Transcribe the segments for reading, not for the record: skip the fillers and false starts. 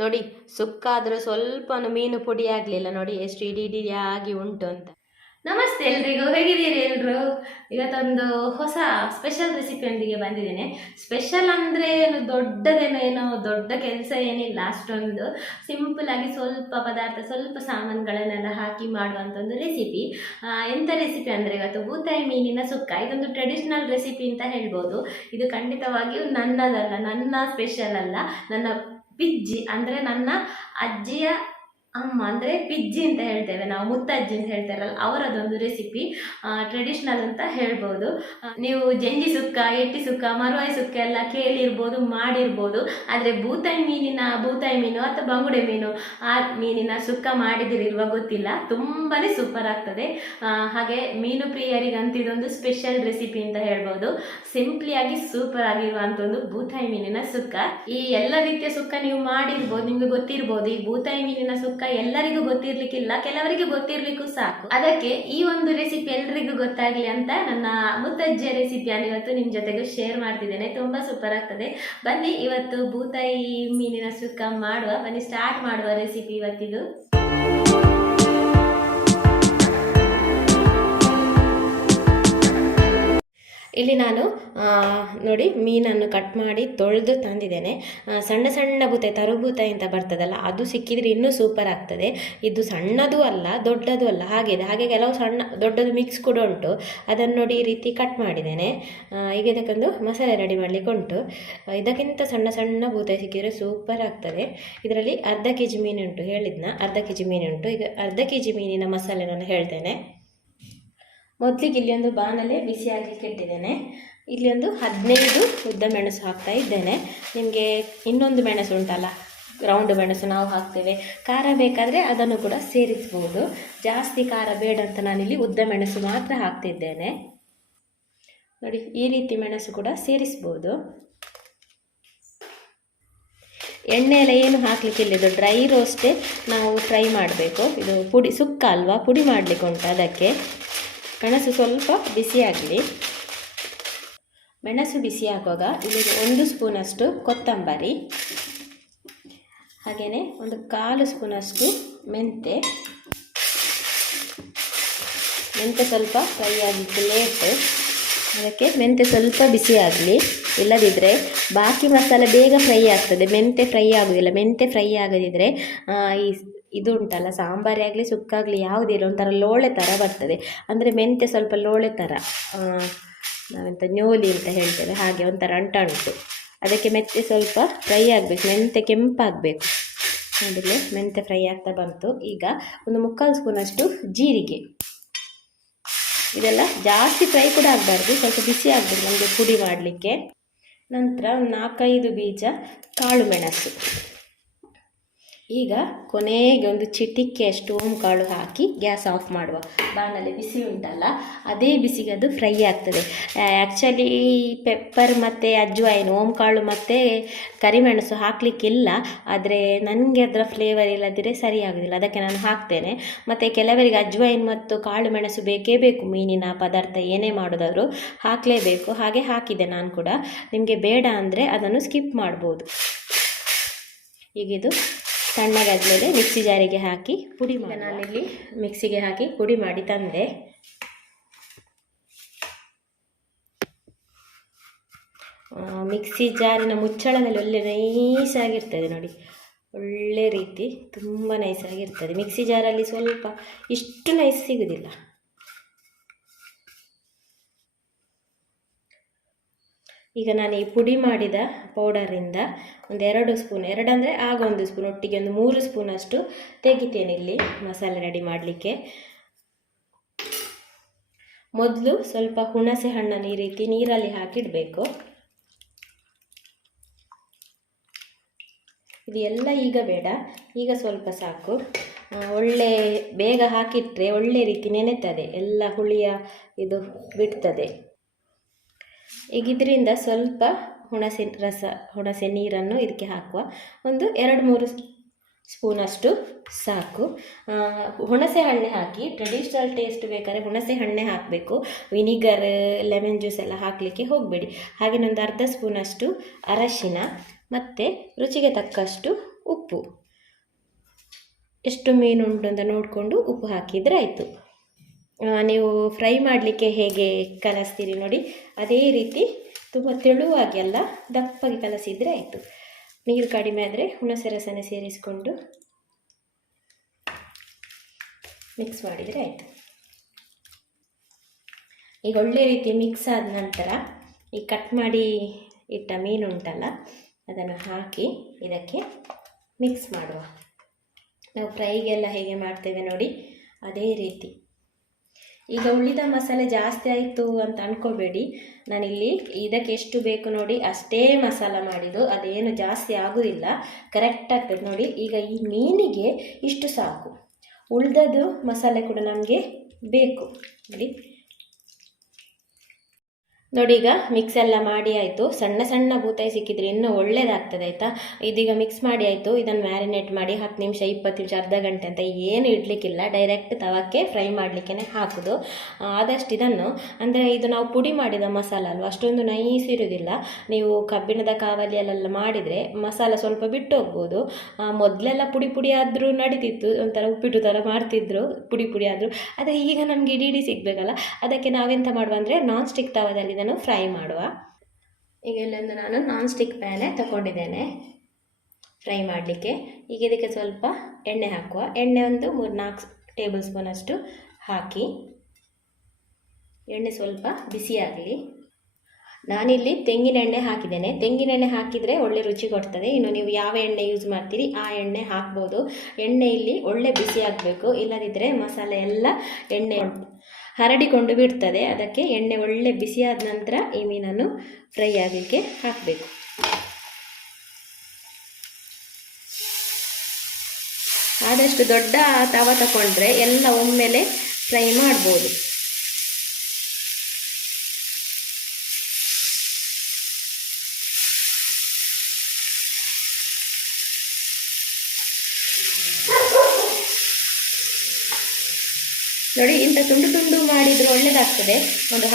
ನೋಡಿ ಸುಕ್ಕ ಆದರೂ ಸ್ವಲ್ಪ ಮೀನು ಪುಡಿ ಆಗಲಿಲ್ಲ. ನೋಡಿ ಎಷ್ಟು ಇಡೀ ಆಗಿ ಉಂಟು ಅಂತ. ನಮಸ್ತೆ ಎಲ್ರಿಗೂ, ಹೇಗಿದ್ದೀರಿ ಎಲ್ಲರೂ? ಇವತ್ತೊಂದು ಹೊಸ ಸ್ಪೆಷಲ್ ರೆಸಿಪಿಯೊಂದಿಗೆ ಬಂದಿದ್ದೇನೆ. ಸ್ಪೆಷಲ್ ಅಂದರೆ ಏನೋ ದೊಡ್ಡ ಕೆಲಸ ಏನಿಲ್ಲ, ಅಷ್ಟೊಂದು ಸಿಂಪಲ್ ಆಗಿ ಸ್ವಲ್ಪ ಪದಾರ್ಥ, ಸ್ವಲ್ಪ ಸಾಮಾನುಗಳನ್ನೆಲ್ಲ ಹಾಕಿ ಮಾಡುವಂಥ ಒಂದು ರೆಸಿಪಿ. ಎಂಥ ರೆಸಿಪಿ ಅಂದರೆ ಇವತ್ತು ಬೂತಾಯಿ ಮೀನಿನ ಸುಕ್ಕ. ಇದೊಂದು ಟ್ರೆಡಿಷ್ನಲ್ ರೆಸಿಪಿ ಅಂತ ಹೇಳ್ಬೋದು. ಇದು ಖಂಡಿತವಾಗಿಯೂ ನನ್ನದಲ್ಲ, ನನ್ನ ಸ್ಪೆಷಲ್ ಅಲ್ಲ, ನನ್ನ ಪಿಜ್ಜಿ ಅಂದರೆ ನನ್ನ ಅಜ್ಜಿಯ ಅಮ್ಮ ಅಂದರೆ ಪಿಜ್ಜಿ ಅಂತ ಹೇಳ್ತೇವೆ ನಾವು, ಮುತ್ತಜ್ಜಿ ಅಂತ ಹೇಳ್ತಾರಲ್ಲ, ಅವರದೊಂದು ರೆಸಿಪಿ. ಟ್ರೆಡಿಷ್ನಲ್ ಅಂತ ಹೇಳ್ಬೋದು. ನೀವು ಜಂಜಿ ಸುಕ್ಕ, ಎಟ್ಟಿ ಸುಕ್ಕ, ಮರುವಾಯಿ ಸುಕ್ಕ ಎಲ್ಲ ಕೇಳಿರ್ಬೋದು, ಮಾಡಿರ್ಬೋದು. ಆದರೆ ಬೂತಾಯಿ ಮೀನು ಅಥವಾ ಬಂಗುಡೆ ಮೀನು, ಆ ಮೀನಿನ ಸುಕ್ಕ ಮಾಡಿದಿರಿಲ್ವ ಗೊತ್ತಿಲ್ಲ. ತುಂಬಾ ಸೂಪರ್ ಆಗ್ತದೆ. ಹಾಗೆ ಮೀನು ಪ್ರಿಯರಿಗಂತೂ ಇದೊಂದು ಸ್ಪೆಷಲ್ ರೆಸಿಪಿ ಅಂತ ಹೇಳ್ಬೋದು. ಸಿಂಪ್ಲಿಯಾಗಿ ಸೂಪರ್ ಆಗಿರುವಂಥ ಒಂದು ಬೂತಾಯಿ ಮೀನಿನ ಸುಕ್ಕ. ಈ ಎಲ್ಲ ರೀತಿಯ ಸುಕ್ಕ ನೀವು ಮಾಡಿರ್ಬೋದು, ನಿಮ್ಗೆ ಗೊತ್ತಿರ್ಬೋದು. ಈ ಬೂತಾಯಿ ಮೀನಿನ ಸುಕ್ಕ ಎಲ್ಲರಿಗೂ ಗೊತ್ತಿರ್ಲಿಕ್ಕಿಲ್ಲ, ಕೆಲವರಿಗೆ ಗೊತ್ತಿರ್ಲಿಕ್ಕೂ ಸಾಕು. ಅದಕ್ಕೆ ಈ ಒಂದು ರೆಸಿಪಿ ಎಲ್ರಿಗೂ ಗೊತ್ತಾಗ್ಲಿ ಅಂತ ನನ್ನ ಮುತ್ತಜ್ಜಿಯ ರೆಸಿಪಿಯನ್ನು ಇವತ್ತು ನಿಮ್ ಜೊತೆಗೆ ಶೇರ್ ಮಾಡ್ತಿದ್ದೇನೆ. ತುಂಬಾ ಸೂಪರ್ ಆಗ್ತದೆ. ಬನ್ನಿ ಇವತ್ತು ಬೂತಾಯಿ ಮೀನಿನ ಸುಕ್ಕ ಮಾಡುವ. ಬನ್ನಿ ಸ್ಟಾರ್ಟ್ ಮಾಡುವ ರೆಸಿಪಿ ಇವತ್ತಿದು. ಇಲ್ಲಿ ನಾನು ನೋಡಿ ಮೀನನ್ನು ಕಟ್ ಮಾಡಿ ತೊಳೆದು ತಂದಿದ್ದೇನೆ. ಸಣ್ಣ ಸಣ್ಣ ಬೂತಾಯಿ, ತರುಬೂತಾಯಿ ಅಂತ ಬರ್ತದಲ್ಲ, ಅದು ಸಿಕ್ಕಿದರೆ ಇನ್ನೂ ಸೂಪರ್ ಆಗ್ತದೆ. ಇದು ಸಣ್ಣದು ಅಲ್ಲ, ದೊಡ್ಡದು ಅಲ್ಲ, ಹಾಗೆ ಕೆಲವು ಸಣ್ಣ ದೊಡ್ಡದು ಮಿಕ್ಸ್ ಕೂಡ ಉಂಟು. ಅದನ್ನು ನೋಡಿ ಈ ರೀತಿ ಕಟ್ ಮಾಡಿದ್ದೇನೆ. ಈಗ ಇದಕ್ಕೊಂದು ಮಸಾಲೆ ರೆಡಿ ಮಾಡಲಿಕ್ಕೆ ಉಂಟು. ಇದಕ್ಕಿಂತ ಸಣ್ಣ ಸಣ್ಣ ಬೂತಾಯಿ ಸಿಕ್ಕಿದರೆ ಸೂಪರ್ ಆಗ್ತದೆ. ಇದರಲ್ಲಿ ಅರ್ಧ kg ಮೀನುಂಟು, ಹೇಳಿದ್ನ ಅರ್ಧ kg ಮೀನುಂಟು. ಈಗ ಅರ್ಧ kg ಮೀನಿನ ಮಸಾಲೆ ನಾನು ಹೇಳ್ತೇನೆ. ಮೊದಲಿಗೆ ಇಲ್ಲಿ ಒಂದು ಬಾಣಲೆ ಬಿಸಿ ಆಗಲಿಕ್ಕೆ ಇಟ್ಟಿದ್ದೇನೆ. ಇಲ್ಲಿ ಒಂದು 15 ಉದ್ದ ಮೆಣಸು ಹಾಕ್ತಾ ಇದ್ದೇನೆ. ನಿಮಗೆ ಇನ್ನೊಂದು ಮೆಣಸು ಉಂಟಲ್ಲ, ರೌಂಡ್ ಮೆಣಸು ನಾವು ಹಾಕ್ತೇವೆ. ಖಾರ ಬೇಕಾದರೆ ಅದನ್ನು ಕೂಡ ಸೇರಿಸ್ಬೋದು. ಜಾಸ್ತಿ ಖಾರ ಬೇಡ ಅಂತ ನಾನಿಲ್ಲಿ ಉದ್ದ ಮೆಣಸು ಮಾತ್ರ ಹಾಕ್ತಿದ್ದೇನೆ. ನೋಡಿ ಈ ರೀತಿ ಮೆಣಸು ಕೂಡ ಸೇರಿಸ್ಬೋದು. ಎಣ್ಣೆ ಎಲ್ಲ ಏನು ಹಾಕಲಿಕ್ಕಿಲ್ಲ, ಇದು ಡ್ರೈ ರೋಸ್ಟೇ ನಾವು ಫ್ರೈ ಮಾಡಬೇಕು. ಇದು ಪುಡಿ ಸುಕ್ಕ ಅಲ್ವಾ, ಪುಡಿ ಮಾಡಲಿಕ್ಕೆ ಉಂಟು. ಅದಕ್ಕೆ ಮೆಣಸು ಸ್ವಲ್ಪ ಬಿಸಿ ಆಗಲಿ. ಮೆಣಸು ಬಿಸಿ ಆಗುವಾಗ ಇಲ್ಲಿ 1 ಸ್ಪೂನಷ್ಟು ಕೊತ್ತಂಬರಿ, ಹಾಗೆಯೇ ಒಂದು 1/4 ಸ್ಪೂನಷ್ಟು ಮೆಂತೆ ಸ್ವಲ್ಪ ಫ್ರೈ ಆಗಲಿಕ್ಕೆ ಲೇಟು. ಅದಕ್ಕೆ ಮೆಂತೆ ಸ್ವಲ್ಪ ಬಿಸಿ ಆಗಲಿ, ಇಲ್ಲದಿದ್ದರೆ ಬಾಕಿ ಮಸಾಲೆ ಬೇಗ ಫ್ರೈ ಆಗ್ತದೆ, ಮೆಂತೆ ಫ್ರೈ ಆಗೋದಿಲ್ಲ. ಮೆಂತೆ ಫ್ರೈ ಆಗದಿದ್ದರೆ ಇದು ಉಂಟಲ್ಲ, ಸಾಂಬಾರೇ ಆಗಲಿ ಸುಕ್ಕಾಗಲಿ ಯಾವುದಿಲ್ಲ, ಒಂಥರ ಲೋಳೆ ಥರ ಬರ್ತದೆ. ಅಂದರೆ ಮೆಂತೆ ಸ್ವಲ್ಪ ಲೋಳೆ ಥರ, ನಾವೆಂತ ನ್ಯೋಲಿ ಅಂತ ಹೇಳ್ತೇವೆ, ಹಾಗೆ ಒಂಥರ ಅಂಟು. ಅದಕ್ಕೆ ಮೆಂತೆ ಸ್ವಲ್ಪ ಫ್ರೈ ಆಗಬೇಕು, ಮೆಂತೆ ಕೆಂಪಾಗಬೇಕು. ನೋಡಿದ್ರೆ ಮೆಂತೆ ಫ್ರೈ ಆಗ್ತಾ ಬಂತು. ಈಗ ಒಂದು 3/4 ಸ್ಪೂನಷ್ಟು ಜೀರಿಗೆ. ಇದೆಲ್ಲ ಜಾಸ್ತಿ ಫ್ರೈ ಕೂಡ ಆಗಬಾರ್ದು, ಸ್ವಲ್ಪ ಬಿಸಿ ಆಗಬೇಕು ನಮಗೆ ಪುಡಿ ಮಾಡಲಿಕ್ಕೆ. ನಂತರ ಒಂದು 4-5 ಬೀಜ ಕಾಳು ಮೆಣಸು. ಈಗ ಕೊನೆಗೆ ಒಂದು ಚಿಟಿಕೆಯಷ್ಟು ಓಂಕಾಳು ಹಾಕಿ ಗ್ಯಾಸ್ ಆಫ್ ಮಾಡುವ. ಬಾಣಲೆ ಬಿಸಿ ಉಂಟಲ್ಲ, ಅದೇ ಬಿಸಿಗೆ ಅದು ಫ್ರೈ ಆಗ್ತದೆ. ಆ್ಯಕ್ಚುಲಿ ಪೆಪ್ಪರ್ ಮತ್ತು ಅಜ್ವಾಯಿನ್, ಓಂಕಾಳು ಮತ್ತು ಕರಿಮೆಣಸು ಹಾಕಲಿಕ್ಕಿಲ್ಲ, ಆದರೆ ನನಗೆ ಅದರ ಫ್ಲೇವರ್ ಇಲ್ಲದಿದ್ದರೆ ಸರಿಯಾಗೋದಿಲ್ಲ, ಅದಕ್ಕೆ ನಾನು ಹಾಕ್ತೇನೆ. ಮತ್ತು ಕೆಲವರಿಗೆ ಅಜ್ವಾಯಿನ್ ಮತ್ತು ಕಾಳು ಮೆಣಸು ಬೇಕೇ ಬೇಕು, ಮೀನಿನ ಪದಾರ್ಥ ಏನೇ ಮಾಡೋದಾದರೂ ಹಾಕಲೇಬೇಕು. ಹಾಗೆ ಹಾಕಿದೆ ನಾನು ಕೂಡ. ನಿಮಗೆ ಬೇಡ ಅಂದರೆ ಅದನ್ನು ಸ್ಕಿಪ್ ಮಾಡ್ಬೋದು. ಈಗಿದು ತಣ್ಣಗಾದ್ಮೇಲೆ ಮಿಕ್ಸಿ ಜಾರಿಗೆ ಹಾಕಿ ಪುಡಿ ಮಾಡಿ, ನಾನಿಲ್ಲಿ ಮಿಕ್ಸಿಗೆ ಹಾಕಿ ಪುಡಿ ಮಾಡಿ ತಂದೆ. ಮಿಕ್ಸಿ ಜಾರಿನ ಮುಚ್ಚಳದಲ್ಲಿ ಒಳ್ಳೆ ನೈಸಾಗಿರ್ತದೆ ನೋಡಿ, ಒಳ್ಳೆ ರೀತಿ ತುಂಬ ನೈಸಾಗಿರ್ತದೆ. ಮಿಕ್ಸಿ ಜಾರಲ್ಲಿ ಸ್ವಲ್ಪ ಇಷ್ಟು ನೈಸ್ ಸಿಗೋದಿಲ್ಲ. ಈಗ ನಾನು ಈ ಪುಡಿ ಮಾಡಿದ ಪೌಡರಿಂದ ಒಂದು 2 ಸ್ಪೂನ್, 2 ಅಂದರೆ ಆಗ 1 ಸ್ಪೂನ್, ಒಟ್ಟಿಗೆ ಒಂದು 3 ಸ್ಪೂನಷ್ಟು ತೆಗಿತೇನೆ ಇಲ್ಲಿ ಮಸಾಲೆ ರೆಡಿ ಮಾಡಲಿಕ್ಕೆ. ಮೊದಲು ಸ್ವಲ್ಪ ಹುಣಸೆ ಹಣ್ಣನ್ನು ಈ ರೀತಿ ನೀರಲ್ಲಿ ಹಾಕಿಡಬೇಕು. ಇದು ಎಲ್ಲ ಈಗ ಬೇಡ, ಈಗ ಸ್ವಲ್ಪ ಸಾಕು. ಒಳ್ಳೆ ಬೇಗ ಹಾಕಿಟ್ರೆ ಒಳ್ಳೆ ರೀತಿ ನೆನೆತದೆ, ಎಲ್ಲ ಹುಳಿಯ ಇದು ಬಿಡ್ತದೆ. ಈಗ ಇದರಿಂದ ಸ್ವಲ್ಪ ಹುಣಸೆ ನೀರನ್ನು ಇದಕ್ಕೆ ಹಾಕುವ. ಒಂದು 2-3 ಸ್ಪೂನಷ್ಟು ಸಾಕು. ಹುಣಸೆ ಹಣ್ಣೆ ಹಾಕಿ, ಟ್ರೆಡಿಷ್ನಲ್ ಟೇಸ್ಟ್ ಬೇಕಾದ್ರೆ ಹುಣಸೆ ಹಣ್ಣೆ ಹಾಕಬೇಕು. ವಿನಿಗರ್, ಲೆಮನ್ ಜ್ಯೂಸ್ ಎಲ್ಲ ಹಾಕಲಿಕ್ಕೆ ಹೋಗಬೇಡಿ. ಹಾಗೆ ಒಂದು ಅರ್ಧ ಸ್ಪೂನಷ್ಟು ಅರಶಿನ ಮತ್ತು ರುಚಿಗೆ ತಕ್ಕಷ್ಟು ಉಪ್ಪು, ಎಷ್ಟು ಮೀನು ಉಂಟು ಅಂತ ನೋಡಿಕೊಂಡು ಉಪ್ಪು ಹಾಕಿದರೆ ಆಯಿತು. ನೀವು ಫ್ರೈ ಮಾಡಲಿಕ್ಕೆ ಹೇಗೆ ಕಲಸ್ತೀರಿ ನೋಡಿ ಅದೇ ರೀತಿ ತುಂಬ ತೆಳುವಾಗಿ ಅಲ್ಲ, ದಪ್ಪಗೆ ಕಲಸಿದರೆ ಆಯಿತು. ನೀರು ಕಡಿಮೆ ಆದರೆ ಹುಣಸೆ ರಸನ ಸೇರಿಸಿಕೊಂಡು ಮಿಕ್ಸ್ ಮಾಡಿದರೆ ಆಯಿತು. ಈಗ ಒಳ್ಳೆ ರೀತಿ ಮಿಕ್ಸ್ ಆದ ನಂತರ ಈ ಕಟ್ ಮಾಡಿ ಇಟ್ಟ ಮೀನು ಉಂಟಲ್ಲ ಅದನ್ನು ಹಾಕಿ ಇದಕ್ಕೆ ಮಿಕ್ಸ್ ಮಾಡುವ. ನಾವು ಫ್ರೈಗೆಲ್ಲ ಹೇಗೆ ಮಾಡ್ತೇವೆ ನೋಡಿ ಅದೇ ರೀತಿ. ಈಗ ಉಳಿದ ಮಸಾಲೆ ಜಾಸ್ತಿ ಆಯಿತು ಅಂತ ಅಂದ್ಕೋಬೇಡಿ, ನಾನಿಲ್ಲಿ ಇದಕ್ಕೆ ಎಷ್ಟು ಬೇಕು ನೋಡಿ ಅಷ್ಟೇ ಮಸಾಲ ಮಾಡಿದ್ದು, ಅದೇನು ಜಾಸ್ತಿ ಆಗೋದಿಲ್ಲ, ಕರೆಕ್ಟ್ ಆಗ್ತದೆ ನೋಡಿ. ಈಗ ಈ ಮೀನಿಗೆ ಇಷ್ಟು ಸಾಕು, ಉಳಿದದ್ದು ಮಸಾಲೆ ಕೂಡ ನಮಗೆ ಬೇಕು ನೋಡಿ. ಈಗ ಮಿಕ್ಸ್ ಎಲ್ಲ ಮಾಡಿ ಆಯಿತು. ಸಣ್ಣ ಸಣ್ಣ ಬೂತಾಯಿ ಸಿಕ್ಕಿದ್ರೆ ಇನ್ನೂ ಒಳ್ಳೇದಾಗ್ತದೆ ಆಯಿತಾ. ಇದೀಗ ಮಿಕ್ಸ್ ಮಾಡಿ ಆಯಿತು. ಇದನ್ನು ಮ್ಯಾರಿನೇಟ್ ಮಾಡಿ 10 ನಿಮಿಷ 20 ನಿಮಿಷ ಅರ್ಧ ಗಂಟೆ ಅಂತ ಏನು ಇಡಲಿಕ್ಕಿಲ್ಲ, ಡೈರೆಕ್ಟ್ ತವಕ್ಕೆ ಫ್ರೈ ಮಾಡಲಿಕ್ಕೆ ಹಾಕೋದು. ಆದಷ್ಟು ಇದನ್ನು ಅಂದರೆ ಇದು ನಾವು ಪುಡಿ ಮಾಡಿದ ಮಸಾಲ ಅಲ್ವ, ಅಷ್ಟೊಂದು ನೈಸ್ ಇರೋದಿಲ್ಲ. ನೀವು ಕಬ್ಬಿಣದ ಕಾವಲಿಯಲ್ಲೆಲ್ಲ ಮಾಡಿದರೆ ಮಸಾಲ ಸ್ವಲ್ಪ ಬಿಟ್ಟು ಹೋಗ್ಬೋದು. ಮೊದಲೆಲ್ಲ ಪುಡಿ ಪುಡಿ ಆದರೂ ನಡೀತಿತ್ತು, ಒಂಥರ ಉಪ್ಪಿಟ್ಟು ಥರ ಮಾಡ್ತಿದ್ರು ಪುಡಿ ಪುಡಿ ಆದರೂ. ಆದರೆ ಈಗ ನಮಗೆ ಇಡೀ ಸಿಗಬೇಕಲ್ಲ, ಅದಕ್ಕೆ ನಾವೆಂತ ಮಾಡುವ ಅಂದರೆ ನಾನ್ ಸ್ಟಿಕ್ ತವದಲ್ಲಿ ಇದನ್ನು ಫ್ರೈ ಮಾಡುವ. ಈಗ ಇಲ್ಲೊಂದು ನಾನು ನಾನ್ ಸ್ಟಿಕ್ ಪ್ಯಾನೆ ತಗೊಂಡಿದ್ದೇನೆ ಫ್ರೈ ಮಾಡಲಿಕ್ಕೆ. ಈಗ ಇದಕ್ಕೆ ಸ್ವಲ್ಪ ಎಣ್ಣೆ ಹಾಕುವ. ಎಣ್ಣೆ ಒಂದು 3-4 ಟೇಬಲ್ ಸ್ಪೂನ್ ಅಷ್ಟು ಹಾಕಿ, ಎಣ್ಣೆ ಸ್ವಲ್ಪ ಬಿಸಿಯಾಗಲಿ. ನಾನಿಲ್ಲಿ ತೆಂಗಿನ ಎಣ್ಣೆ ಹಾಕಿದ್ದೇನೆ. ತೆಂಗಿನ ಎಣ್ಣೆ ಹಾಕಿದರೆ ಒಳ್ಳೆ ರುಚಿ ಕೊಡ್ತದೆ. ಇನ್ನು ನೀವು ಯಾವ ಎಣ್ಣೆ ಯೂಸ್ ಮಾಡ್ತೀರಿ ಆ ಎಣ್ಣೆ ಹಾಕ್ಬೋದು. ಎಣ್ಣೆ ಇಲ್ಲಿ ಒಳ್ಳೆ ಬಿಸಿ ಆಗಬೇಕು, ಇಲ್ಲದಿದ್ದರೆ ಮಸಾಲೆ ಎಲ್ಲ ಎಣ್ಣೆ ಹರಡಿಕೊಂಡು ಬಿಡ್ತದೆ. ಅದಕ್ಕೆ ಎಣ್ಣೆ ಒಳ್ಳೆ ಬಿಸಿಯಾದ ನಂತರ ಈ ಮೀನನ್ನು ಫ್ರೈ ಆಗಲಿಕ್ಕೆ ಹಾಕಬೇಕು. ಆದಷ್ಟು ದೊಡ್ಡ ತವ ತಗೊಂಡ್ರೆ ಎಲ್ಲ ಒಮ್ಮೆಲೆ ಫ್ರೈ ಮಾಡ್ಬೋದು. ನೋಡಿ, ಇಂಥ ತುಂಡು ತುಂಡು ಮಾಡಿದರೆ ಒಳ್ಳೆಯದಾಗ್ತದೆ. ಒಂದು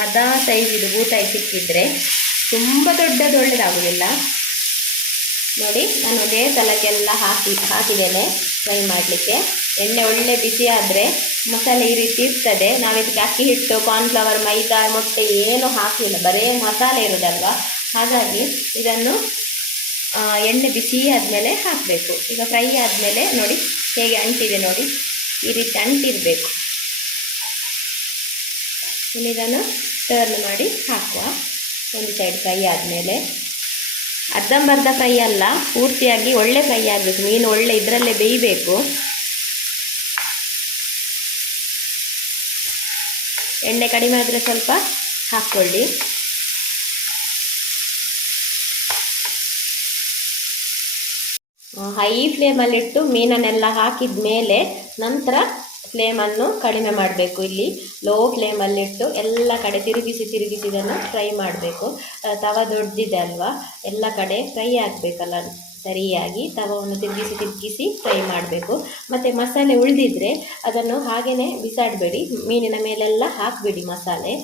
ಹದ ಸೈಜಿದು ಬೂತಾಯಿ ಸಿಕ್ಕಿದ್ರೆ, ತುಂಬ ದೊಡ್ಡದು ಒಳ್ಳೆಯದಾಗೋದಿಲ್ಲ. ನೋಡಿ, ನಾನು ಒಂದೇ ಸಲಕ್ಕೆಲ್ಲ ಹಾಕಿದ್ದೇನೆ ಫ್ರೈ ಮಾಡಲಿಕ್ಕೆ. ಎಣ್ಣೆ ಒಳ್ಳೆ ಬಿಸಿ ಆದರೆ ಮಸಾಲೆ ಈ ರೀತಿ ಇರ್ತದೆ. ನಾವಿದಕ್ಕೆ ಅಕ್ಕಿ ಹಿಟ್ಟು, ಕಾರ್ನ್ಫ್ಲವರ್, ಮೈದಾ, ಮೊಟ್ಟೆ ಏನೂ ಹಾಕಿಲ್ಲ, ಬರೇ ಮಸಾಲೆ ಇರೋದಲ್ವ. ಹಾಗಾಗಿ ಇದನ್ನು ಎಣ್ಣೆ ಬಿಸಿ ಆದಮೇಲೆ ಹಾಕಬೇಕು. ಈಗ ಫ್ರೈ ಆದಮೇಲೆ ನೋಡಿ ಹೇಗೆ ಅಂಟಿದೆ ನೋಡಿ, ಈ ರೀತಿ ಅಂಟಿರಬೇಕು. ಇದನ್ನು ಟರ್ನ್ ಮಾಡಿ ಹಾಕುವ. ಒಂದು ಸೈಡ್ ಫ್ರೈ ಆದಮೇಲೆ, ಅರ್ಧಂಬರ್ಧ ಫ್ರೈ ಅಲ್ಲ, ಪೂರ್ತಿಯಾಗಿ ಒಳ್ಳೆ ಫ್ರೈ ಆಗಬೇಕು. ಮೀನು ಒಳ್ಳೆ ಇದರಲ್ಲೇ ಬೇಯಬೇಕು. ಎಣ್ಣೆ ಕಡಿಮೆ ಆದರೆ ಸ್ವಲ್ಪ ಹಾಕ್ಕೊಳ್ಳಿ. ಹೈ ಫ್ಲೇಮಲ್ಲಿಟ್ಟು ಮೀನನ್ನೆಲ್ಲ ಹಾಕಿದ ಮೇಲೆ ನಂತರ ಫ್ಲೇಮನ್ನು ಕಡಿಮೆ ಮಾಡಬೇಕು. ಇಲ್ಲಿ ಲೋ ಫ್ಲೇಮಲ್ಲಿಟ್ಟು ಎಲ್ಲ ಕಡೆ ತಿರುಗಿಸಿ ಇದನ್ನು ಫ್ರೈ ಮಾಡಬೇಕು. ತವ ದೊಡ್ಡದಿದೆ ಅಲ್ವಾ, ಎಲ್ಲ ಕಡೆ ಫ್ರೈ ಆಗಬೇಕಲ್ಲ ಸರಿಯಾಗಿ. ತವವನ್ನು ತಿರುಗಿಸಿ ಫ್ರೈ ಮಾಡಬೇಕು. ಮತ್ತು ಮಸಾಲೆ ಉಳಿದಿದ್ರೆ ಅದನ್ನು ಹಾಗೆಯೇ ಬಿಸಾಡಬೇಡಿ, ಮೀನಿನ ಮೇಲೆಲ್ಲ ಹಾಕಿಬಿಡಿ ಮಸಾಲೆ.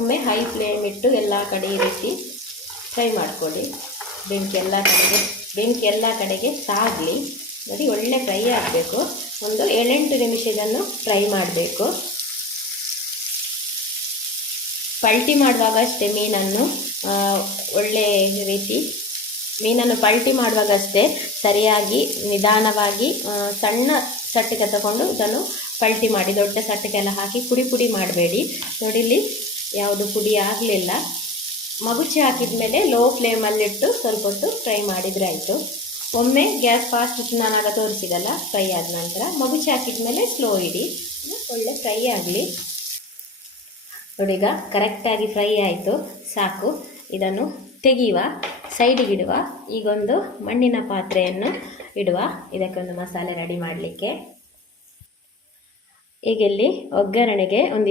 ಒಮ್ಮೆ ಹೈ ಫ್ಲೇಮ್ ಇಟ್ಟು ಎಲ್ಲ ಕಡೆ ಈ ರೀತಿ ಫ್ರೈ ಮಾಡಿಕೊಳ್ಳಿ. ಬೆಂಕಿ ಎಲ್ಲ ಕಡೆಗೆ ತಾಗಲಿ. ನೋಡಿ, ಒಳ್ಳೆ ಫ್ರೈ ಆಗಬೇಕು. ಒಂದು 7-8 ನಿಮಿಷ ಇದನ್ನು ಫ್ರೈ ಮಾಡಬೇಕು. ಪಲ್ಟಿ ಮಾಡುವಾಗ ಅಷ್ಟೇ ಮೀನನ್ನು ಒಳ್ಳೆ ರೀತಿ ಪಲ್ಟಿ ಮಾಡುವಾಗ ಅಷ್ಟೇ ಸರಿಯಾಗಿ ನಿಧಾನವಾಗಿ ಸಣ್ಣ ಸಟ್ಟಿಗೆ ತಗೊಂಡು ಇದನ್ನು ಪಲ್ಟಿ ಮಾಡಿ. ದೊಡ್ಡ ಸಟ್ಟಿಗೆಲ್ಲ ಹಾಕಿ ಪುಡಿ ಮಾಡಬೇಡಿ. ನೋಡಿ, ಇಲ್ಲಿ ಯಾವುದು ಪುಡಿ ಆಗಲಿಲ್ಲ. ಮಗುಚಿ ಹಾಕಿದ ಮೇಲೆ ಲೋ ಫ್ಲೇಮಲ್ಲಿಟ್ಟು ಸ್ವಲ್ಪ ಹೊತ್ತು ಫ್ರೈ ಮಾಡಿದರೆ ಆಯಿತು. ಒಮ್ಮೆ ಗ್ಯಾಸ್ ಫಾಸ್ಟ್ ಇಟ್ಟು ನಾನು ಆಗ ತೋರಿಸಿದಲ್ಲ ಫ್ರೈ ಆದ ನಂತರ ಮಗುಚಿ ಹಾಕಿದ ಮೇಲೆ ಸ್ಲೋ ಇಡಿ, ಒಳ್ಳೆ ಫ್ರೈ ಆಗಲಿ. ನೋಡಿ, ಈಗ ಕರೆಕ್ಟಾಗಿ ಫ್ರೈ ಆಯಿತು, ಸಾಕು. ಇದನ್ನು ತೆಗೆಯುವ, ಸೈಡಿಗೆ ಇಡುವ. ಈಗೊಂದು ಮಣ್ಣಿನ ಪಾತ್ರೆಯನ್ನು ಇಡುವ, ಇದಕ್ಕೊಂದು ಮಸಾಲೆ ರೆಡಿ ಮಾಡಲಿಕ್ಕೆ. ಈಗ ಇಲ್ಲಿ ಒಗ್ಗರಣೆಗೆ ಒಂದು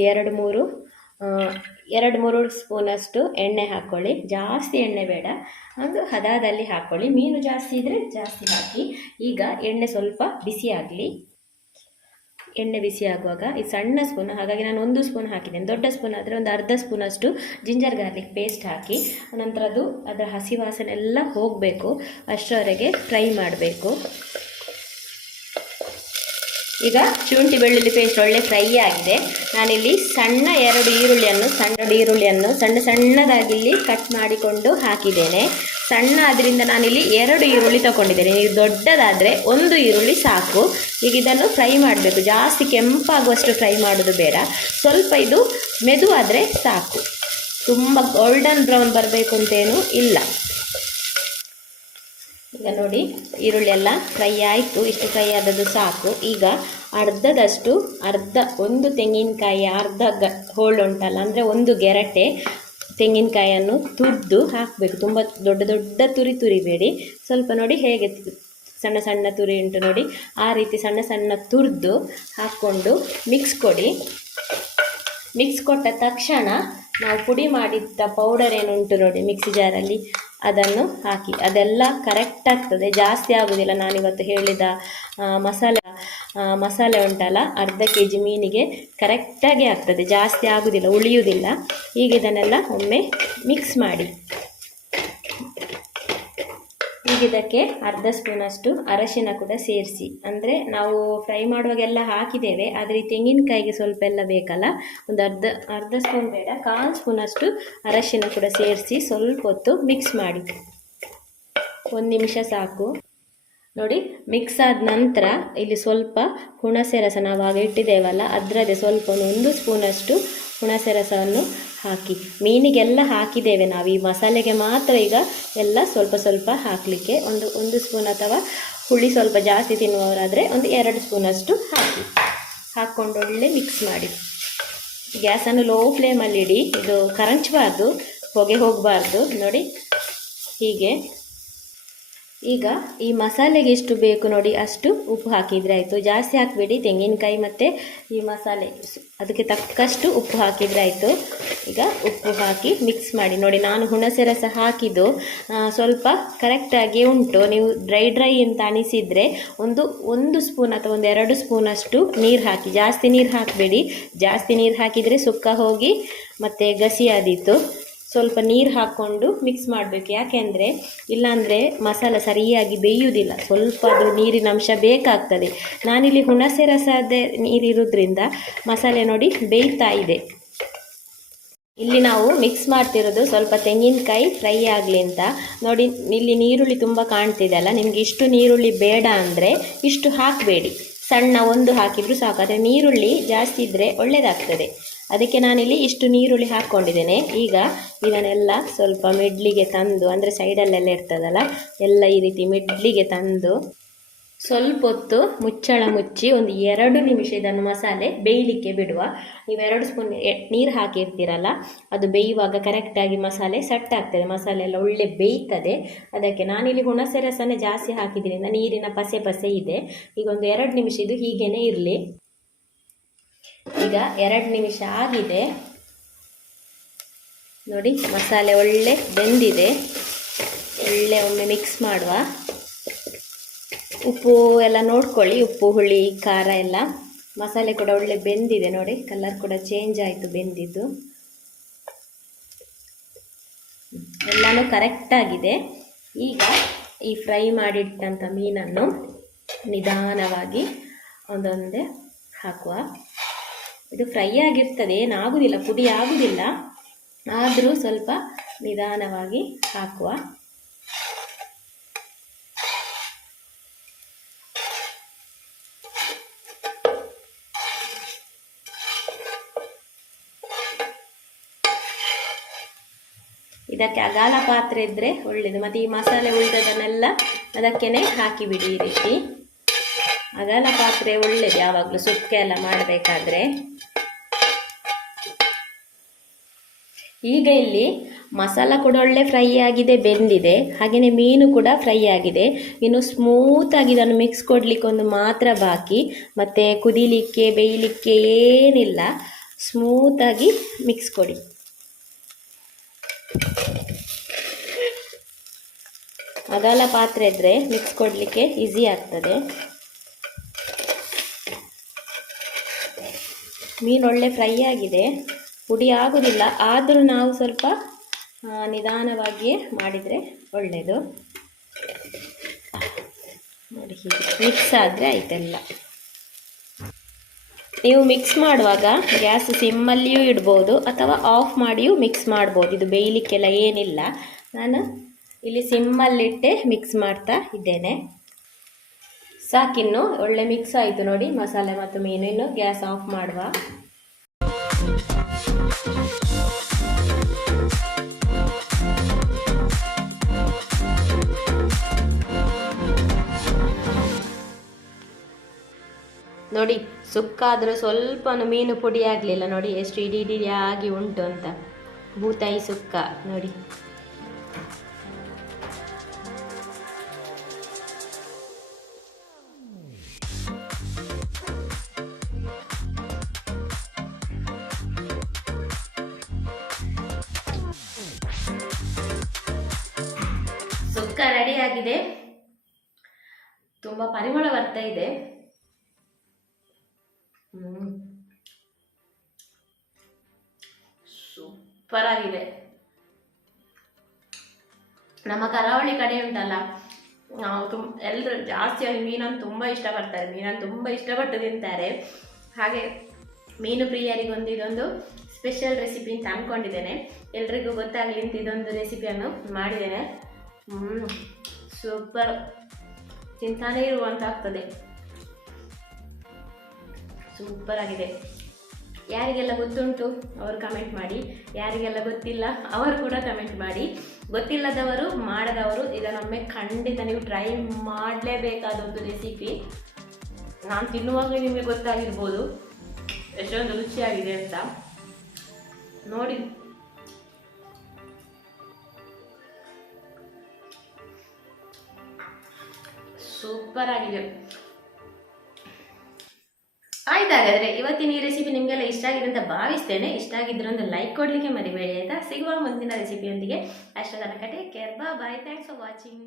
2-3 ಸ್ಪೂನಷ್ಟು ಎಣ್ಣೆ ಹಾಕ್ಕೊಳ್ಳಿ. ಜಾಸ್ತಿ ಎಣ್ಣೆ ಬೇಡ, ಒಂದು ಹದದಲ್ಲಿ ಹಾಕ್ಕೊಳ್ಳಿ. ಮೀನು ಜಾಸ್ತಿ ಇದ್ದರೆ ಜಾಸ್ತಿ ಹಾಕಿ. ಈಗ ಎಣ್ಣೆ ಸ್ವಲ್ಪ ಬಿಸಿ ಆಗಲಿ. ಎಣ್ಣೆ ಬಿಸಿ ಆಗುವಾಗ ಈ ಸಣ್ಣ ಸ್ಪೂನ್, ಹಾಗಾಗಿ ನಾನು 1 ಸ್ಪೂನ್ ಹಾಕಿದ್ದೇನೆ. ದೊಡ್ಡ ಸ್ಪೂನ್ ಆದರೆ ಒಂದು ಅರ್ಧ ಸ್ಪೂನಷ್ಟು ಜಿಂಜರ್ ಗಾರ್ಲಿಕ್ ಪೇಸ್ಟ್ ಹಾಕಿ ನಂತರ ಅದರ ಹಸಿ ವಾಸನೆ ಎಲ್ಲ ಹೋಗಬೇಕು, ಅಷ್ಟರವರೆಗೆ ಫ್ರೈ ಮಾಡಬೇಕು. ಈಗ ಶುಂಠಿ ಬೆಳ್ಳುಳ್ಳಿ ಪೇಸ್ಟ್ ಒಳ್ಳೆ ಫ್ರೈ ಆಗಿದೆ. ನಾನಿಲ್ಲಿ 2 ಈರುಳ್ಳಿಯನ್ನು ಸಣ್ಣದಾಗಿ ಇಲ್ಲಿ ಕಟ್ ಮಾಡಿಕೊಂಡು ಹಾಕಿದ್ದೇನೆ. ಸಣ್ಣ ಆದ್ದರಿಂದ ನಾನಿಲ್ಲಿ 2 ಈರುಳ್ಳಿ ತಗೊಂಡಿದ್ದೇನೆ. ನೀವು ದೊಡ್ಡದಾದರೆ 1 ಈರುಳ್ಳಿ ಸಾಕು. ಈಗ ಇದನ್ನು ಫ್ರೈ ಮಾಡಬೇಕು, ಜಾಸ್ತಿ ಕೆಂಪಾಗುವಷ್ಟು ಫ್ರೈ ಮಾಡೋದು ಬೇಡ, ಸ್ವಲ್ಪ ಇದು ಮೆದುವಾದರೆ ಸಾಕು. ತುಂಬ ಗೋಲ್ಡನ್ ಬ್ರೌನ್ ಬರಬೇಕು ಅಂತೇನು ಇಲ್ಲ. ಈಗ ನೋಡಿ ಈರುಳ್ಳಿ ಎಲ್ಲ ಫ್ರೈ ಆಯಿತು, ಇಷ್ಟು ಫ್ರೈ ಆದದ್ದು ಸಾಕು. ಈಗ ಒಂದು ತೆಂಗಿನಕಾಯಿ ಹೋಳು ಉಂಟಲ್ಲ, ಅಂದರೆ 1 ಗೆರಟೆ ತೆಂಗಿನಕಾಯಿಯನ್ನು ತುರಿದು ಹಾಕಬೇಕು. ತುಂಬ ದೊಡ್ಡ ತುರಿಬೇಡಿ, ಸ್ವಲ್ಪ ನೋಡಿ ಹೇಗೆ ಸಣ್ಣ ತುರಿ ಉಂಟು ನೋಡಿ, ಆ ರೀತಿ ಸಣ್ಣ ತುರಿದು ಹಾಕ್ಕೊಂಡು ಮಿಕ್ಸ್ ಕೊಡಿ. ಮಿಕ್ಸ್ ಕೊಟ್ಟ ತಕ್ಷಣ ನಾವು ಪುಡಿ ಮಾಡಿದ್ದ ಪೌಡರ್ ಏನುಂಟು ನೋಡಿ ಮಿಕ್ಸಿ ಜಾರಲ್ಲಿ, ಅದನ್ನು ಹಾಕಿ. ಅದೆಲ್ಲ ಕರೆಕ್ಟ್ ಆಗ್ತದೆ, ಜಾಸ್ತಿ ಆಗೋದಿಲ್ಲ. ನಾನಿವತ್ತು ಹೇಳಿದ ಮಸಾಲೆ ಉಂಟಲ್ಲ, ಅರ್ಧ kg ಮೀನಿಗೆ ಕರೆಕ್ಟಾಗಿ ಆಗ್ತದೆ, ಜಾಸ್ತಿ ಆಗೋದಿಲ್ಲ, ಉಳಿಯುವುದಿಲ್ಲ. ಈಗ ಇದನ್ನೆಲ್ಲ ಒಮ್ಮೆ ಮಿಕ್ಸ್ ಮಾಡಿ. ಈಗ ಇದಕ್ಕೆ ಅರ್ಧ ಸ್ಪೂನಷ್ಟು ಅರಶಿನ ಕೂಡ ಸೇರಿಸಿ. ಅಂದರೆ ನಾವು ಫ್ರೈ ಮಾಡುವಾಗೆಲ್ಲ ಹಾಕಿದ್ದೇವೆ, ಆದರೆ ಈ ತೆಂಗಿನಕಾಯಿಗೆ ಸ್ವಲ್ಪ ಎಲ್ಲ ಬೇಕಲ್ಲ, ಒಂದು ಅರ್ಧ ಸ್ಪೂನ್ ಬೇಡ, 1/4 ಸ್ಪೂನಷ್ಟು ಅರಶಿನ ಕೂಡ ಸೇರಿಸಿ ಸ್ವಲ್ಪ ಹೊತ್ತು ಮಿಕ್ಸ್ ಮಾಡಿ. 1 ನಿಮಿಷ ಸಾಕು. ನೋಡಿ ಮಿಕ್ಸ್ ಆದ ನಂತರ ಇಲ್ಲಿ ಸ್ವಲ್ಪ ಹುಣಸೆ ರಸ ನಾವು ಆಗ ಇಟ್ಟಿದ್ದೇವಲ್ಲ, ಅದರದೇ ಸ್ವಲ್ಪ 1 ಸ್ಪೂನಷ್ಟು ಹುಣಸೆ ರಸವನ್ನು ಹಾಕಿ. ಮೀನಿಗೆಲ್ಲ ಹಾಕಿದ್ದೇವೆ ನಾವು, ಈ ಮಸಾಲೆಗೆ ಮಾತ್ರ ಈಗ ಎಲ್ಲ ಸ್ವಲ್ಪ ಹಾಕಲಿಕ್ಕೆ. ಒಂದು ಸ್ಪೂನ್, ಅಥವಾ ಹುಳಿ ಸ್ವಲ್ಪ ಜಾಸ್ತಿ ತಿನ್ನುವವರಾದರೆ ಒಂದು 2 ಸ್ಪೂನಷ್ಟು ಹಾಕ್ಕೊಂಡು ಒಳ್ಳೆ ಮಿಕ್ಸ್ ಮಾಡಿ. ಗ್ಯಾಸನ್ನು ಲೋ ಫ್ಲೇಮಲ್ಲಿ ಇಡಿ, ಇದು ಕರಂಚಬಾರ್ದು, ಹೊಗೆ ಹೋಗಬಾರ್ದು. ನೋಡಿ ಹೀಗೆ. ಈಗ ಈ ಮಸಾಲೆಗೆ ಎಷ್ಟು ಬೇಕು ನೋಡಿ ಅಷ್ಟು ಉಪ್ಪು ಹಾಕಿದರೆ ಆಯಿತು, ಜಾಸ್ತಿ ಹಾಕಬೇಡಿ. ತೆಂಗಿನಕಾಯಿ ಮತ್ತು ಈ ಮಸಾಲೆ ಅದಕ್ಕೆ ತಕ್ಕಷ್ಟು ಉಪ್ಪು ಹಾಕಿದರೆ ಆಯಿತು. ಈಗ ಉಪ್ಪು ಹಾಕಿ ಮಿಕ್ಸ್ ಮಾಡಿ. ನೋಡಿ ನಾನು ಹುಣಸೆ ರಸ ಹಾಕಿದ್ದು ಸ್ವಲ್ಪ ಕರೆಕ್ಟಾಗಿ ಉಂಟು. ನೀವು ಡ್ರೈ ಅಂತ ಅನಿಸಿದರೆ ಒಂದು ಸ್ಪೂನ್ ಅಥವಾ 2 ಸ್ಪೂನಷ್ಟು ನೀರು ಹಾಕಿ, ಜಾಸ್ತಿ ನೀರು ಹಾಕಬೇಡಿ. ಜಾಸ್ತಿ ನೀರು ಹಾಕಿದರೆ ಸುಕ್ಕ ಹೋಗಿ ಮತ್ತು ಗಸಿ ಆದೀತು. ಸ್ವಲ್ಪ ನೀರು ಹಾಕ್ಕೊಂಡು ಮಿಕ್ಸ್ ಮಾಡಬೇಕು, ಯಾಕೆಂದರೆ ಇಲ್ಲಾಂದರೆ ಮಸಾಲೆ ಸರಿಯಾಗಿ ಬೇಯುವುದಿಲ್ಲ, ಸ್ವಲ್ಪ ಅದು ನೀರಿನ ಅಂಶ ಬೇಕಾಗ್ತದೆ. ನಾನಿಲ್ಲಿ ಹುಣಸೆ ರಸದ ನೀರಿರೋದ್ರಿಂದ ಮಸಾಲೆ ನೋಡಿ ಬೇಯ್ತಾ ಇದೆ. ಇಲ್ಲಿ ನಾವು ಮಿಕ್ಸ್ ಮಾಡ್ತಿರೋದು ಸ್ವಲ್ಪ ತೆಂಗಿನಕಾಯಿ ಫ್ರೈ ಆಗಲಿ ಅಂತ. ನೋಡಿ ಇಲ್ಲಿ ನೀರುಳ್ಳಿ ತುಂಬ ಕಾಣ್ತಿದೆ ಅಲ್ಲ, ನಿಮಗೆ ಇಷ್ಟು ನೀರುಳ್ಳಿ ಬೇಡ ಅಂದರೆ ಇಷ್ಟು ಹಾಕಬೇಡಿ, ಸಣ್ಣ 1 ಹಾಕಿದರೂ ಸಾಕು. ಆದರೆ ನೀರುಳ್ಳಿ ಜಾಸ್ತಿ ಇದ್ದರೆ ಒಳ್ಳೆಯದಾಗ್ತದೆ, ಅದಕ್ಕೆ ನಾನಿಲ್ಲಿ ಇಷ್ಟು ನೀರುಳ್ಳಿ ಹಾಕ್ಕೊಂಡಿದ್ದೇನೆ. ಈಗ ಇದನ್ನೆಲ್ಲ ಸ್ವಲ್ಪ ಮಿಡ್ಲಿಗೆ ತಂದು, ಅಂದರೆ ಸೈಡಲ್ಲೆಲ್ಲ ಇರ್ತದಲ್ಲ ಎಲ್ಲ ಈ ರೀತಿ ಮಿಡ್ಲಿಗೆ ತಂದು ಸ್ವಲ್ಪ ಹೊತ್ತು ಮುಚ್ಚಳ ಮುಚ್ಚಿ 1-2 ನಿಮಿಷ ಇದನ್ನು ಮಸಾಲೆ ಬೇಯಲಿಕ್ಕೆ ಬಿಡುವ. ನೀವು 2 ಸ್ಪೂನ್ ನೀರು ಹಾಕಿರ್ತೀರಲ್ಲ, ಅದು ಬೇಯುವಾಗ ಕರೆಕ್ಟಾಗಿ ಮಸಾಲೆ ಸೆಟ್ ಆಗ್ತದೆ, ಮಸಾಲೆ ಎಲ್ಲ ಒಳ್ಳೆ ಬೇಯ್ತದೆ. ಅದಕ್ಕೆ ನಾನಿಲ್ಲಿ ಹುಣಸೆ ರಸನೇ ಜಾಸ್ತಿ ಹಾಕಿದ್ರಿಂದ ನೀರಿನ ಪಸೆ ಇದೆ. ಈಗ 2 ನಿಮಿಷ ಇದು ಹೀಗೇನೆ ಇರಲಿ. ಈಗ 2 ನಿಮಿಷ ಆಗಿದೆ ನೋಡಿ, ಮಸಾಲೆ ಒಳ್ಳೆ ಬೆಂದಿದೆ. ಒಳ್ಳೆ ಒಮ್ಮೆ ಮಿಕ್ಸ್ ಮಾಡುವ. ಉಪ್ಪು ಎಲ್ಲ ನೋಡ್ಕೊಳ್ಳಿ, ಉಪ್ಪು ಹುಳಿ ಖಾರ ಎಲ್ಲ. ಮಸಾಲೆ ಕೂಡ ಒಳ್ಳೆ ಬೆಂದಿದೆ ನೋಡಿ, ಕಲರ್ ಕೂಡ ಚೇಂಜ್ ಆಯಿತು ಬೆಂದಿದ್ದು. ಎಲ್ಲನೂ ಕರೆಕ್ಟಾಗಿದೆ. ಈಗ ಈ ಫ್ರೈ ಮಾಡಿಟ್ಟಂಥ ಮೀನನ್ನು ನಿಧಾನವಾಗಿ ಒಂದೊಂದೇ ಹಾಕುವ. ಇದು ಫ್ರೈ ಆಗಿರ್ತದೆ, ಏನಾಗುವುದಿಲ್ಲ, ಪುಡಿ ಆಗುವುದಿಲ್ಲ, ಆದರೂ ಸ್ವಲ್ಪ ನಿಧಾನವಾಗಿ ಹಾಕುವ. ಇದಕ್ಕೆ ಅಗಾಲ ಪಾತ್ರೆ ಇದ್ದರೆ ಒಳ್ಳೆಯದು. ಮತ್ತು ಈ ಮಸಾಲೆ ಉಳಿದದನ್ನೆಲ್ಲ ಅದಕ್ಕೇ ಹಾಕಿಬಿಡಿ ಈ ರೀತಿ. ಅಗಾಲ ಪಾತ್ರೆ ಒಳ್ಳೆಯದು ಯಾವಾಗಲೂ ಸುಕ್ಕ ಎಲ್ಲ ಮಾಡಬೇಕಾದ್ರೆ. ಈಗ ಇಲ್ಲಿ ಮಸಾಲ ಕೂಡ ಒಳ್ಳೆ ಫ್ರೈ ಆಗಿದೆ, ಬೆಂದಿದೆ. ಹಾಗೆಯೇ ಮೀನು ಕೂಡ ಫ್ರೈ ಆಗಿದೆ. ಇನ್ನು ಸ್ಮೂತಾಗಿ ಇದನ್ನು ಮಿಕ್ಸ್ ಕೊಡಲಿಕ್ಕೆ ಒಂದು ಮಾತ್ರ ಬಾಕಿ, ಮತ್ತು ಕುದಿಲಿಕ್ಕೆ ಬೇಯಲಿಕ್ಕೆ ಏನಿಲ್ಲ, ಸ್ಮೂತಾಗಿ ಮಿಕ್ಸ್ ಕೊಡಿ. ಅಗಲ ಪಾತ್ರೆ ಇದ್ದರೆ ಮಿಕ್ಸ್ ಕೊಡಲಿಕ್ಕೆ ಈಸಿ ಆಗ್ತದೆ. ಮೀನು ಒಳ್ಳೆ ಫ್ರೈ ಆಗಿದೆ, ಪುಡಿ ಆಗೋದಿಲ್ಲ. ಆದರೂ ನಾವು ಸ್ವಲ್ಪ ನಿಧಾನವಾಗಿಯೇ ಮಾಡಿದರೆ ಒಳ್ಳೆಯದು. ನೋಡಿ, ಹೀಗೆ ಮಿಕ್ಸ್ ಆದರೆ ಆಯ್ತೆಲ್ಲ. ನೀವು ಮಿಕ್ಸ್ ಮಾಡುವಾಗ ಗ್ಯಾಸ್ ಸಿಮ್ಮಲ್ಲಿಯೂ ಇಡ್ಬೋದು ಅಥವಾ ಆಫ್ ಮಾಡಿಯೂ ಮಿಕ್ಸ್ ಮಾಡ್ಬೋದು. ಇದು ಬೇಯಲಿಕ್ಕೆಲ್ಲ ಏನಿಲ್ಲ. ನಾನು ಇಲ್ಲಿ ಸಿಮ್ಮಲ್ಲಿಟ್ಟೆ ಮಿಕ್ಸ್ ಮಾಡ್ತಾ ಇದ್ದೇನೆ. ಸಾಕಿನ್ನು ಒಳ್ಳೆ ಮಿಕ್ಸ್ ಆಯಿತು ನೋಡಿ, ಮಸಾಲೆ ಮತ್ತು ಮೀನು. ಇನ್ನು ಗ್ಯಾಸ್ ಆಫ್ ಮಾಡುವ. ನೋಡಿ, ಸುಕ್ಕ ಆದರೂ ಸ್ವಲ್ಪ ಮೀನು ಪುಡಿ ಆಗಲಿಲ್ಲ. ನೋಡಿ ಎಷ್ಟು ಇಡೀ ಇಡೀ ಆಗಿ ಉಂಟು ಅಂತ. ಬೂತಾಯಿ ಸುಕ್ಕ ನೋಡಿ. ಸುಕ್ಕ ರೆಡಿ ಆಗಿದೆ. ತುಂಬ ಪರಿಮಳ ಬರ್ತಾ ಇದೆ. ಸೂಪರ್ ಆಗಿದೆ. ನಮ್ಮ ಕರಾವಳಿ ಕಡೆ ಉಂಟಲ್ಲ, ನಾವು ಎಲ್ಲರೂ ಜಾಸ್ತಿಯಾಗಿ ಮೀನನ್ನು ತುಂಬ ಇಷ್ಟಪಡ್ತಾರೆ. ಮೀನನ್ನು ತುಂಬ ಇಷ್ಟಪಟ್ಟು ತಿಂತಾರೆ. ಹಾಗೆ ಮೀನು ಪ್ರಿಯರಿಗೊಂದು ಇದೊಂದು ಸ್ಪೆಷಲ್ ರೆಸಿಪಿ ಅಂತ ಅಂದ್ಕೊಂಡಿದ್ದೇನೆ. ಎಲ್ರಿಗೂ ಗೊತ್ತಾಗಲಿ ಅಂತ ಇದೊಂದು ರೆಸಿಪಿಯನ್ನು ಮಾಡಿದ್ದೇನೆ. ಸೂಪರ್, ತಿಂತಾನೇ ಇರುವಂತ ಆಗ್ತದೆ. ಸೂಪರ್ ಆಗಿದೆ. ಯಾರಿಗೆಲ್ಲ ಗೊತ್ತುಂಟು ಅವರು ಕಮೆಂಟ್ ಮಾಡಿ, ಯಾರಿಗೆಲ್ಲ ಗೊತ್ತಿಲ್ಲ ಅವರು ಕೂಡ ಕಮೆಂಟ್ ಮಾಡಿ. ಗೊತ್ತಿಲ್ಲದವರು, ಮಾಡದವರು ಇದನ್ನೊಮ್ಮೆ ಖಂಡಿತ ನೀವು ಟ್ರೈ ಮಾಡಲೇಬೇಕಾದ ಒಂದು ರೆಸಿಪಿ. ನಾನು ತಿನ್ನುವಾಗಲೇ ನಿಮಗೆ ಗೊತ್ತಾಗಿರ್ಬೋದು ಎಷ್ಟೊಂದು ರುಚಿಯಾಗಿದೆ ಅಂತ. ನೋಡಿ, ಸೂಪರ್ ಆಗಿದೆ. ಆಯ್ತಾಗಾದ್ರೆ ಇವತ್ತಿನ ಈ ರೆಸಿಪಿ ನಿಮಗೆಲ್ಲ ಇಷ್ಟ ಆಗಿದೆ ಅಂತ ಭಾವಿಸ್ತೇನೆ. ಇಷ್ಟ ಆಗಿದ್ರೆ ಒಂದು ಲೈಕ್ ಕೊಡಲಿಕ್ಕೆ ಮರಿಬೇಡಿ ಆಯಿತಾ. ಸಿಗುವ ಮುಂದಿನ ರೆಸಿಪಿಯೊಂದಿಗೆ. ಅಷ್ಟರ ತನಕ take care, bye. Thanks for watching.